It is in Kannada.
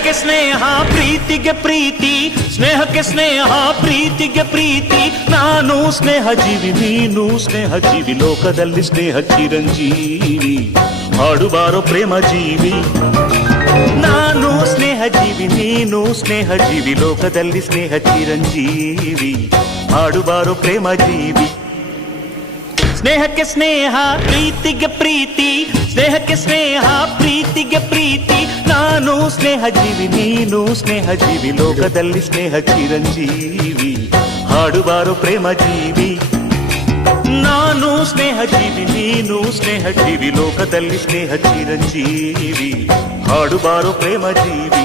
ಸ್ನೇಹಕ್ಕೆ ಸ್ನೇಹ ಪ್ರೀತಿಗೆ ಪ್ರೀತಿ, ಸ್ನೇಹಕ್ಕೆ ಸ್ನೇಹ ಪ್ರೀತಿಗೆ ಪ್ರೀತಿ. ನಾನು ಸ್ನೇಹ ಜೀವಿ, ನೀನು ಸ್ನೇಹ ಜೀವಿ, ಲೋಕದಲ್ಲಿ ಸ್ನೇಹ ಚಿರಂಜೀವಿ. ಹಾಡುಬಾರೋ ಪ್ರೇಮ ಜೀವಿ. ನಾನು ಸ್ನೇಹ ಜೀವಿ, ನೀನು ಸ್ನೇಹ ಜೀವಿ, ಲೋಕದಲ್ಲಿ ಸ್ನೇಹ ಚಿರಂಜೀವಿ. ಹಾಡುಬಾರೋ ಪ್ರೇಮ ಜೀವಿ. ಸ್ನೇಹಕ್ಕೆ ಸ್ನೇಹ ಪ್ರೀತಿಗೆ ಪ್ರೀತಿ, ಸ್ನೇಹಕ್ಕೆ ಸ್ನೇಹ ಪ್ರೀತಿಗೆ ಪ್ರೀತಿ. ನಾನು ಸ್ನೇಹ ಜೀವಿ, ನೀನು ಸ್ನೇಹ ಜೀವಿ, ಲೋಕದಲ್ಲಿ ಸ್ನೇಹ ಚಿರಂಜೀವಿ. ಹಾಡುಬಾರೋ ಪ್ರೇಮ ಜೀವಿ. ನಾನು ಸ್ನೇಹ ಜೀವಿ, ನೀನು ಸ್ನೇಹ ಜೀವಿ, ಲೋಕದಲ್ಲಿ ಸ್ನೇಹ ಚಿರಂಜೀವಿ. ಹಾಡುಬಾರೋ ಪ್ರೇಮ ಜೀವಿ.